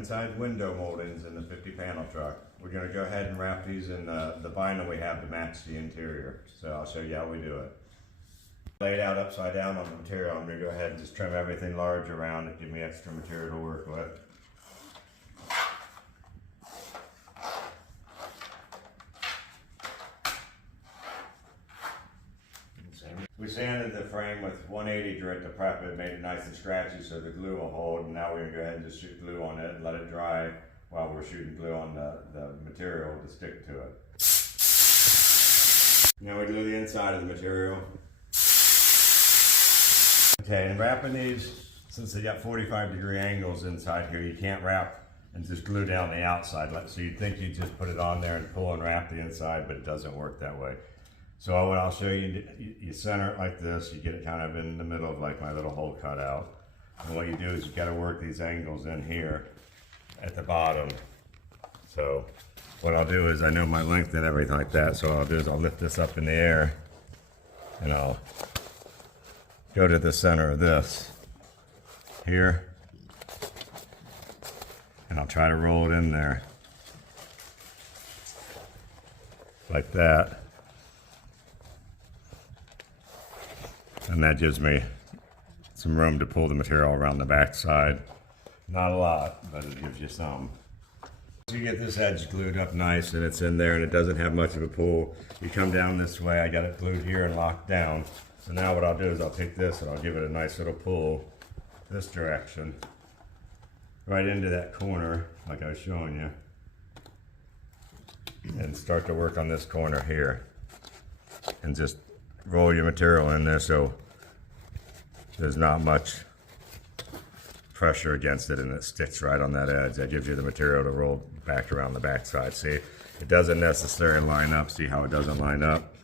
Inside window moldings in the 50 panel truck. We're going to go ahead and wrap these in the vinyl we have to match the interior. So I'll show you how we do it. Laid out upside down on the material, I'm going to go ahead and just trim everything large around it, give me extra material to work with. We sanded the frame with 180 grit to prep it, made it nice and scratchy so the glue will hold, and now we're going to go ahead and just shoot glue on it and let it dry while we're shooting glue on the material to stick to it. Now we glue the inside of the material. Okay, and wrapping these, since they got 45-degree angles inside here, you can't wrap and just glue down the outside. So you'd think you just put it on there and pull and wrap the inside, but it doesn't work that way. So what I'll show you, you center it like this, you get it kind of in the middle of like my little hole cut out. And what you do is you got to work these angles in here at the bottom. So what I'll do is, I know my length and everything like that, so what I'll do is I'll lift this up in the air and I'll go to the center of this here, and I'll try to roll it in there like that. And that gives me some room to pull the material around the back side. Not a lot, but it gives you some. Once you get this edge glued up nice and it's in there and it doesn't have much of a pull, you come down this way. I got it glued here and locked down. So now what I'll do is I'll take this and I'll give it a nice little pull this direction, right into that corner like I was showing you, and start to work on this corner here. And just roll your material in there so there's not much pressure against it and it sticks right on that edge. That gives you the material to roll back around the back side. See, it doesn't necessarily line up. See how it doesn't line up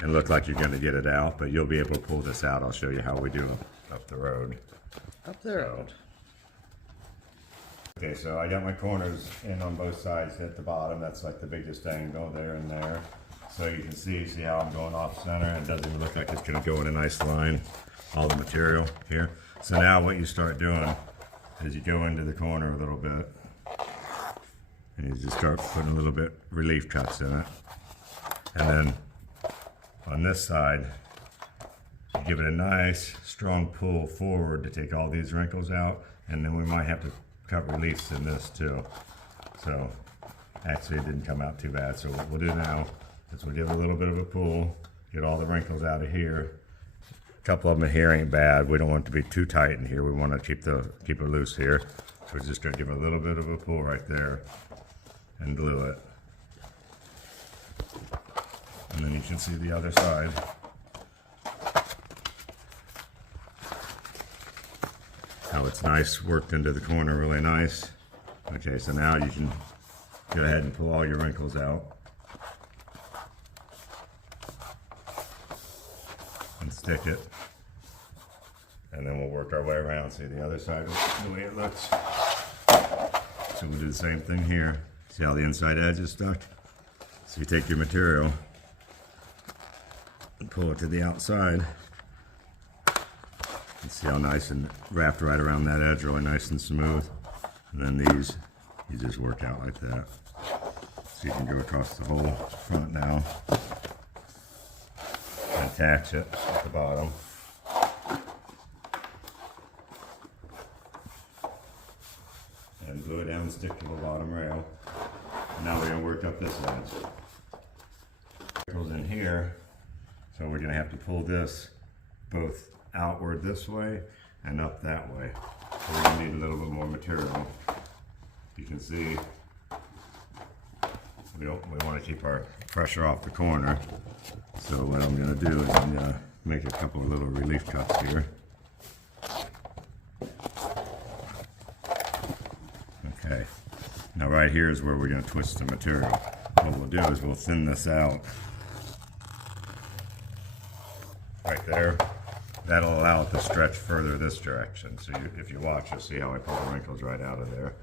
and look like you're going to get it out, but you'll be able to pull this out. I'll show you how we do up the road. Up the road. Okay, so I got my corners in on both sides at the bottom. That's like the biggest angle there and there. So you can see how I'm going off center, and it doesn't even look like it's going to go in a nice line, all the material here. So now what you start doing is you go into the corner a little bit, and you just start putting a little bit relief cuts in it. And then on this side, you give it a nice strong pull forward to take all these wrinkles out, and then we might have to cut reliefs in this too. So actually it didn't come out too bad. So what we'll do now is we'll give it a little bit of a pull, get all the wrinkles out of here. A couple of them in here ain't bad. We don't want it to be too tight in here. We want to keep it loose here. So we're just going to give it a little bit of a pull right there and glue it. And then you can see the other side. How it's nice, worked into the corner really nice. Okay, so now you can go ahead and pull all your wrinkles out. And stick it, and then we'll work our way around. See the other side, the way it looks. So we'll do the same thing here. See how the inside edge is stuck? So you take your material and pull it to the outside. And see how nice and wrapped right around that edge, really nice and smooth. And then these, you just work out like that. So you can go across the whole front now. Attach it at the bottom. And glue it down and stick to the bottom rail. And now we're going to work up this edge. It goes in here, so we're going to have to pull this both outward this way and up that way. So we're going to need a little bit more material. You can see we want to keep our pressure off the corner. So what I'm going to do is I'm going to make a couple of little relief cuts here. Okay, now right here is where we're going to twist the material. What we'll do is we'll thin this out right there. That'll allow it to stretch further this direction. So if you watch, you'll see how I pull the wrinkles right out of there.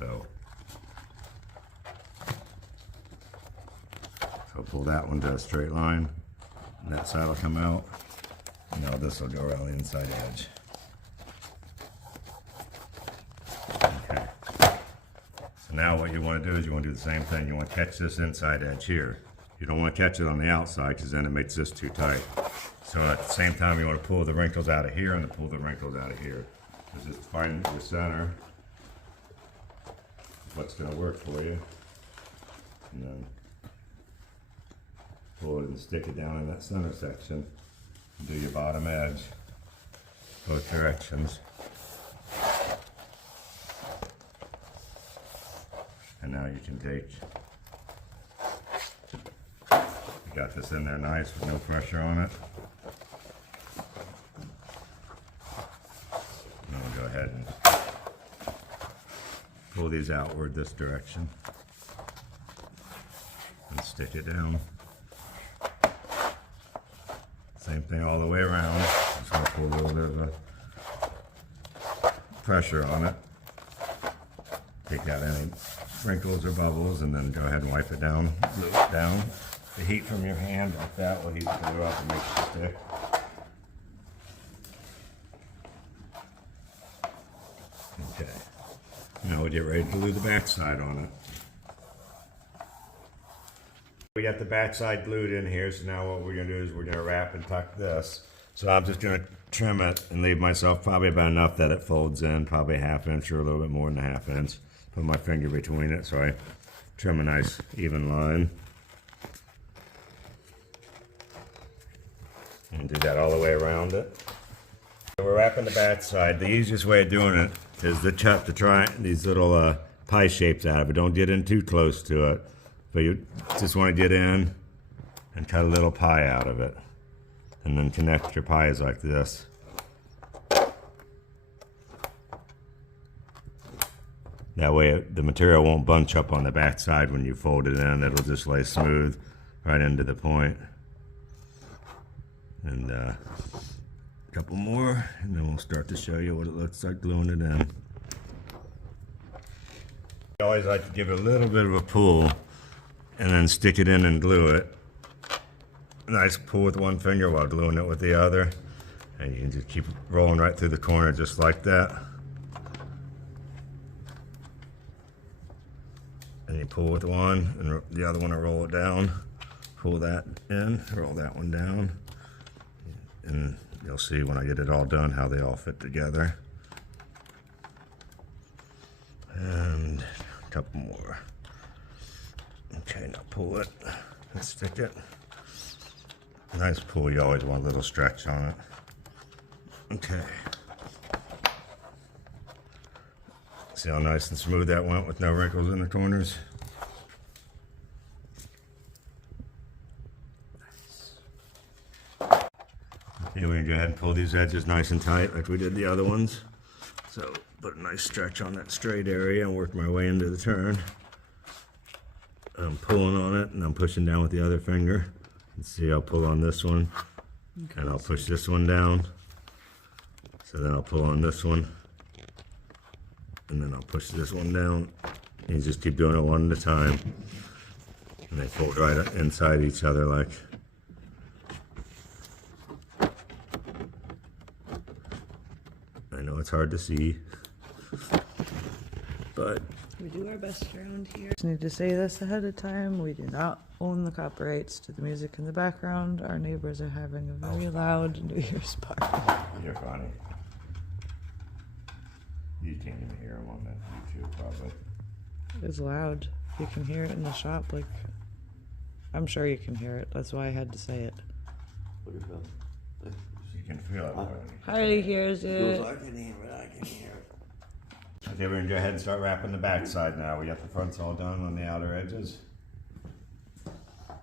So pull that one to a straight line, and that side will come out. Now this will go around the inside edge. Okay. Now what you want to do is you want to do the same thing. You want to catch this inside edge here. You don't want to catch it on the outside because then it makes this too tight. So at the same time you want to pull the wrinkles out of here and pull the wrinkles out of here. So just find your center. What's going to work for you. And then pull it and stick it down in that center section. Do your bottom edge, both directions. And now you can take, you got this in there nice with no pressure on it. Now we'll go ahead and pull these outward this direction and stick it down. Same thing all the way around. Just want to pull a little bit of a pressure on it. Take out any wrinkles or bubbles and then go ahead and wipe it down, glue it down. The heat from your hand like that will heat the glue up and make it stick. Okay. Now we get ready to glue the back side on it. We got the back side glued in here, so now what we're going to do is we're going to wrap and tuck this. So I'm just going to trim it and leave myself probably about enough that it folds in, probably a ½ inch or a little bit more than a ½ inch. Put my finger between it so I trim a nice even line. And do that all the way around it. So we're wrapping the back side. The easiest way of doing it is to cut these little pie shapes out of it. Don't get in too close to it. But you just want to get in and cut a little pie out of it. And then connect your pies like this. That way the material won't bunch up on the back side when you fold it in. It'll just lay smooth right into the point. And a couple more, and then we'll start to show you what it looks like gluing it in. I always like to give it a little bit of a pull and then stick it in and glue it. Nice pull with one finger while gluing it with the other. And you can just keep rolling right through the corner just like that. And you pull with one and the other one will roll it down. Pull that in, roll that one down. And you'll see when I get it all done how they all fit together. And a couple more. Okay, now pull it and stick it. Nice pull, you always want a little stretch on it. Okay. See how nice and smooth that went with no wrinkles in the corners? Okay, we're gonna go ahead and pull these edges nice and tight like we did the other ones. So put a nice stretch on that straight area and work my way into the turn. I'm pulling on it and I'm pushing down with the other finger. And see, I'll pull on this one and I'll push this one down. So then I'll pull on this one and then I'll push this one down. And you just keep doing it one at a time. And they fold right inside each other like. I know it's hard to see, but we do our best around here. Just need to say this ahead of time. We do not own the copyrights to the music in the background. Our neighbors are having a very loud New Year's party. You're funny. You can't even hear them on that YouTube probably. It's loud. You can hear it in the shop. Like, I'm sure you can hear it. That's why I had to say it. You can feel it already. Harley hears it. I can hear it, I can hear it. Okay, we're gonna go ahead and start wrapping the back side now. We got the fronts all done on the outer edges.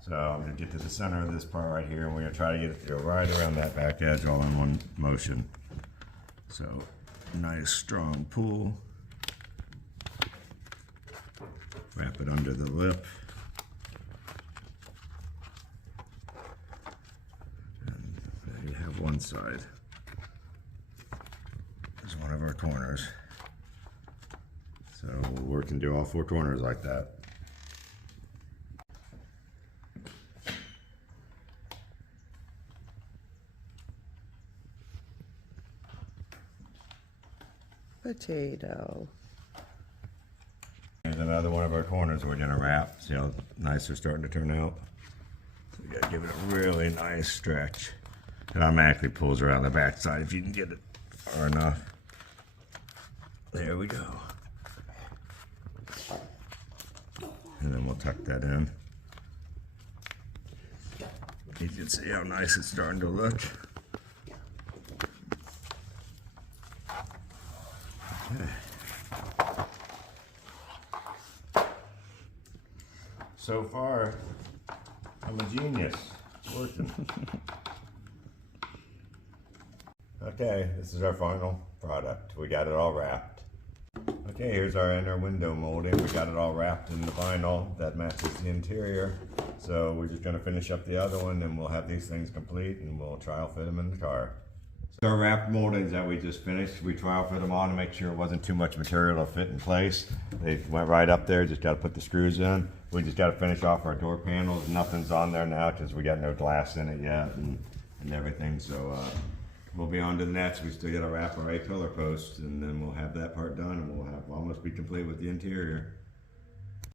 So I'm gonna get to the center of this part right here and we're gonna try to get it to go right around that back edge all in one motion. So, nice strong pull. Wrap it under the lip. And there you have one side. There's one of our corners. So we'll work and do all 4 corners like that. Potato. And Here's another one of our corners we're gonna wrap. See how nice they're starting to turn out? So we gotta give it a really nice stretch. It automatically pulls around the back side if you can get it far enough. There we go. And then we'll tuck that in. You can see how nice it's starting to look. Okay. So far, I'm a genius. It's working. Okay, this is our final product. We got it all wrapped. Okay, here's our inner window molding. We got it all wrapped in the vinyl that matches the interior. So we're just gonna finish up the other one and we'll have these things complete and we'll trial fit them in the car. So our wrapped moldings that we just finished, we trial fit them on to make sure it wasn't too much material to fit in place. They went right up there, just gotta put the screws in. We just gotta finish off our door panels. Nothing's on there now because we got no glass in it yet and everything. So we'll be on to the next. We still gotta wrap our 8 pillar posts and then we'll have that part done and we'll almost be complete with the interior.